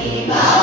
Happy.